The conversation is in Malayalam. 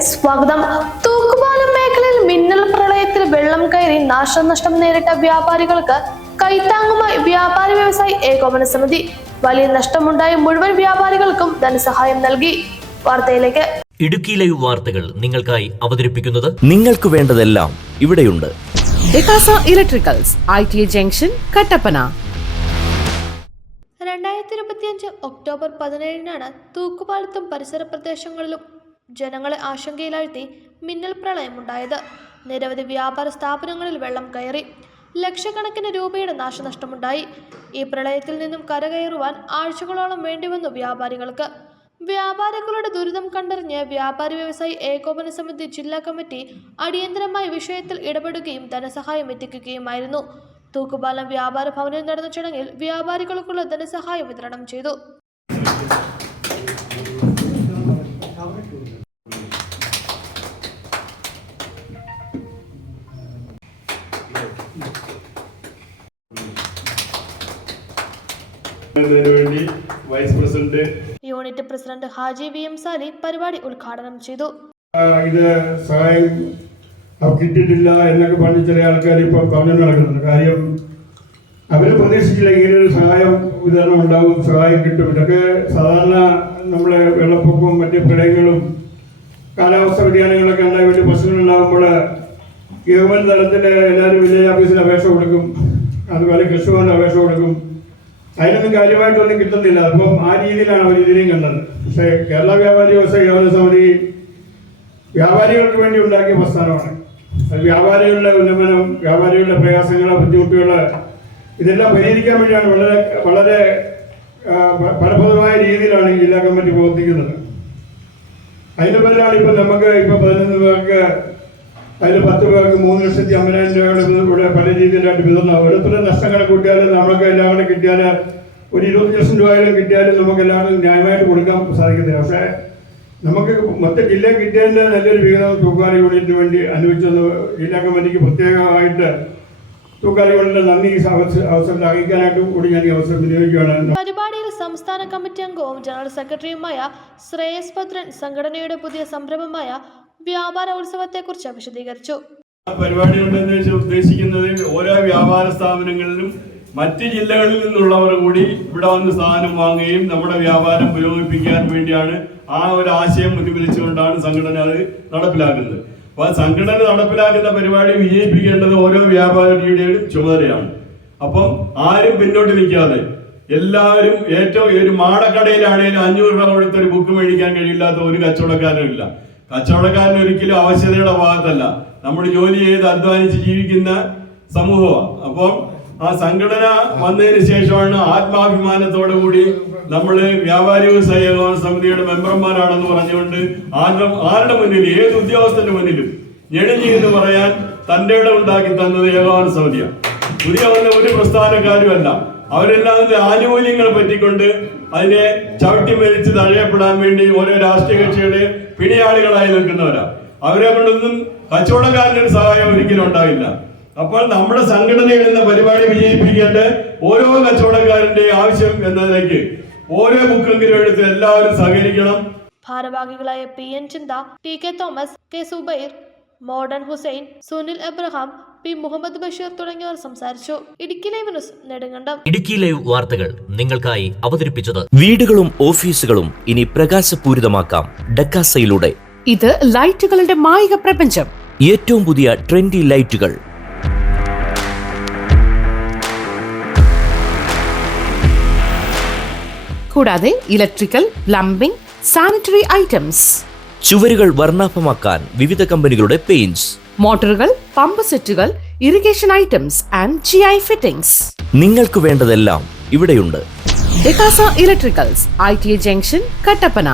സ്വാഗതം. തൂക്കുപാലം മേഖലയിൽ മിന്നൽ പ്രളയത്തിൽ വെള്ളം കയറി നാശനഷ്ടം നേരിട്ട വ്യാപാരികൾക്ക് കൈത്താങ്ങുമായി വ്യാപാരി വ്യവസായി ഏകോപന സമിതി. വലിയ നഷ്ടമുണ്ടായ മുഴുവൻ വ്യാപാരികൾക്കും ധനസഹായം നൽകി. വാർത്തയിലേക്ക്. ഇടുക്കി ലൈവ് വാർത്തകൾ നിങ്ങൾക്കായി അവതരിപ്പിക്കുന്നത് നിങ്ങൾക്ക് വേണ്ടതെല്ലാം ഇവിടെയുണ്ട്. Electricals I T junction Kattappana. രണ്ടായിരത്തി ഇരുപത്തിയഞ്ച് ഒക്ടോബർ പതിനേഴിനാണ് തൂക്കുപാലത്തും പരിസര പ്രദേശങ്ങളിലും ജനങ്ങളെ ആശങ്കയിലാഴ്ത്തി മിന്നൽ പ്രളയമുണ്ടായത്. നിരവധി വ്യാപാര സ്ഥാപനങ്ങളിൽ വെള്ളം കയറി ലക്ഷക്കണക്കിന് രൂപയുടെ നാശനഷ്ടമുണ്ടായി. ഈ പ്രളയത്തിൽ നിന്നും കരകയറുവാൻ ആഴ്ചകളോളം വേണ്ടിവന്നു വ്യാപാരികൾക്ക്. വ്യാപാരികളുടെ ദുരിതം കണ്ടറിഞ്ഞ് വ്യാപാരി വ്യവസായി ഏകോപന സമിതി ജില്ലാ കമ്മിറ്റി അടിയന്തരമായി വിഷയത്തിൽ ഇടപെടുകയും ധനസഹായം എത്തിക്കുകയുമായിരുന്നു. തൂക്കുപാലം വ്യാപാര ഭവനിൽ നടന്ന ചടങ്ങിൽ വ്യാപാരികൾക്കുള്ള ധനസഹായം വിതരണം ചെയ്തു. വേണ്ടി vice president unit president Haji V M Sali പരിപാടി ഉദ്ഘാടനം ചെയ്തു. ഇത് സഹായം കിട്ടിയിട്ടില്ല എന്നൊക്കെ പറഞ്ഞ് ചില ആൾക്കാർ ഇപ്പം പറഞ്ഞു നടക്കുന്നുണ്ട്. കാര്യം അവർ പ്രതീക്ഷിച്ചില്ല ഇങ്ങനെ ഒരു സഹായം വിതരണം ഉണ്ടാവും സഹായം കിട്ടും. ഇതൊക്കെ സാധാരണ നമ്മളെ വെള്ളപ്പൊക്കവും മറ്റ് പ്രളയങ്ങളും കാലാവസ്ഥ വ്യതിയാനങ്ങളൊക്കെ ഉണ്ടായി വലിയ പ്രശ്നങ്ങളുണ്ടാകുമ്പോൾ ഗവൺമെന്റ് തലത്തിൽ എല്ലാവരും വില്ലേജ് ഓഫീസിൽ അപേക്ഷ കൊടുക്കും. അതുപോലെ കൃഷിഭവനിൽ അപേക്ഷ കൊടുക്കും. അതിനൊന്നും കാര്യമായിട്ടൊന്നും കിട്ടുന്നില്ല. അപ്പം ആ രീതിയിലാണ് അവർ ഇതിനെയും കണ്ടത്. പക്ഷേ കേരള വ്യാപാരി വ്യവസായ വ്യാപാര സമിതി വ്യാപാരികൾക്ക് വേണ്ടി ഉണ്ടാക്കിയ പ്രസ്ഥാനമാണ്. അത് വ്യാപാരികളുടെ ഉന്നമനം വ്യാപാരികളുടെ പ്രയാസങ്ങൾ ബുദ്ധിമുട്ടുകൾ ഇതെല്ലാം പരിഹരിക്കാൻ വേണ്ടിയാണ് വളരെ വളരെ ഫലപ്രദമായ രീതിയിലാണ് ജില്ലാ കമ്മിറ്റി പ്രവർത്തിക്കുന്നത്. അതിന്റെ പേരിലാണ് ഇപ്പൊ നമുക്ക് ഇപ്പൊ പതിനൊന്ന് പേർക്ക് അതിൽ പത്ത് പേർക്ക് മൂന്ന് ലക്ഷത്തി അമ്പതിനായിരം രൂപയുടെ ഇവിടെ പല രീതിയിലായിട്ട് വിതരണം ഓരോരുത്തരും നഷ്ടങ്ങളെ കൂട്ടിയാലും നമ്മൾക്ക് എല്ലാം കൂടെ കിട്ടിയാൽ ഒരു ഇരുപത് ലക്ഷം രൂപയിലും കിട്ടിയാലും നമുക്ക് എല്ലാവർക്കും ന്യായമായിട്ട് കൊടുക്കാൻ സാധിക്കത്തില്ല. പക്ഷേ നമുക്ക് മൊത്തം ജില്ല കിട്ടിയതിന്റെ നല്ലൊരു വിഹിതം തൂക്കാല യൂണിറ്റിന് വേണ്ടി അനുവദിച്ചത് ജില്ലാ കമ്മിറ്റിക്ക് പ്രത്യേകമായിട്ട് തൂക്കാല യൂണിറ്റിന്റെ നന്ദി അവസരം അറിയിക്കാനായിട്ട് കൂടി ഞാൻ ഈ അവസരം വിനിയോഗിക്കുകയാണ്. പരിപാടിയിൽ സംസ്ഥാന കമ്മിറ്റി അംഗവും ജനറൽ സെക്രട്ടറിയുമായ ശ്രേയസ് ഭദ്രൻ സംഘടനയുടെ പുതിയ സംരംഭമായ വ്യാപാര ഉത്സവത്തെക്കുറിച്ച് വിശദീകരിച്ചു. പരിപാടി ഉണ്ടെന്ന് വെച്ച് ഉദ്ദേശിക്കുന്നത് ഓരോ വ്യാപാര സ്ഥാപനങ്ങളിലും മറ്റ് ജില്ലകളിൽ നിന്നുള്ളവർ കൂടി ഇവിടെ വന്ന് സാധനം വാങ്ങുകയും നമ്മുടെ വ്യാപാരം പുരോഗമിപ്പിക്കാൻ വേണ്ടിയാണ് ആ ഒരു ആശയം പ്രതിഫലിച്ചുകൊണ്ടാണ് സംഘടന അത് നടപ്പിലാക്കുന്നത്. അപ്പൊ ആ സംഘടന നടപ്പിലാക്കുന്ന പരിപാടി വിജയിപ്പിക്കേണ്ടത് ഓരോ വ്യാപാരിയുടെയും ചുമതലയാണ്. അപ്പം ആരും പിന്നോട്ട് നിൽക്കാതെ എല്ലാവരും ഏറ്റവും ഒരു മാടക്കടയിലാണെങ്കിലും അഞ്ഞൂറ് രൂപ കൊടുത്ത് ഒരു ബുക്ക് മേടിക്കാൻ കഴിയില്ലാത്ത ഒരു കച്ചവടക്കാരനും ഇല്ല കച്ചവടക്കാരൻ ഒരിക്കലും ആവശ്യതയുടെ ഭാഗത്തല്ല. നമ്മൾ ജോലി ചെയ്ത് അധ്വാനിച്ച് ജീവിക്കുന്ന സമൂഹമാണ്. അപ്പം ആ സംഘടന വന്നതിന് ശേഷമാണ് ആത്മാഭിമാനത്തോടു കൂടി നമ്മൾ വ്യാപാരി വ്യവസായ സമിതിയുടെ മെമ്പർമാരാണെന്ന് പറഞ്ഞുകൊണ്ട് ആരുടെ ആരുടെ മുന്നിൽ ഏത് ഉദ്യോഗസ്ഥന്റെ മുന്നിലും ഞെളിഞ്ഞി എന്ന് പറയാൻ തന്റെ ഇടം ഉണ്ടാക്കി തന്നത് ഏകോപന സമിതിയാണ്. പുതിയ വന്ന ഒരു പ്രസ്ഥാനക്കാരുമല്ല. അതിന്റെ ആനുകൂല്യങ്ങൾ പറ്റിക്കൊണ്ട് അതിനെ ചവിട്ടി മരിച്ച് തഴയപ്പെടാൻ വേണ്ടി ഓരോ രാഷ്ട്രീയ കക്ഷിയുടെ പിണിയാളികളായി നിൽക്കുന്നവരാ. അവരെ കൊണ്ടൊന്നും കച്ചവടക്കാരന്റെ ഒരു സഹായം ഒരിക്കലും ഉണ്ടാവില്ല. അപ്പോൾ നമ്മുടെ സംഘടനയിൽ നിന്ന് പരിപാടി വിജയിപ്പിക്കേണ്ട ഓരോ കച്ചവടക്കാരന്റെ ആവശ്യം എന്നതിലേക്ക് ഓരോ ബുക്കെങ്കിലും എടുത്ത് എല്ലാവരും സഹകരിക്കണം. ഭാരവാഹികളായ P N Chintha T K Thomas K Zubair. Modan Hussain Sunil Abraham P Muhammad Basheer തുടങ്ങിയവർ സംസാരിച്ചു. Idukki live news Nedumkandam. Idukki live വാർത്തകൾ നിങ്ങൾക്കായി അവതരിപ്പിച്ചത് വീടുകളും ഓഫീസുകളും ഇനി പ്രകാശപൂരിതമാക്കാം ഡക്കാസയിലൂടെ ഇത് ലൈറ്റുകളുടെ മായിക പ്രപഞ്ചം. ഏറ്റവും പുതിയ ട്രെൻഡി ലൈറ്റുകൾ. കൂടാതെ ഇലക്ട്രിക്കൽ പ്ലംബിംഗ് സാനിറ്ററി ഐറ്റംസ്. ചുവരുകൾ വർണാഭമാക്കാൻ വിവിധ കമ്പനികളുടെ പെയിന്റ്സ്. മോട്ടോറുകൾ പമ്പ് സെറ്റുകൾ irrigation items and G I fittings നിങ്ങൾക്ക് വേണ്ടതെല്ലാം ഇവിടെയുണ്ട്. ഡെക്കാസ electricals I T junction Kattappana.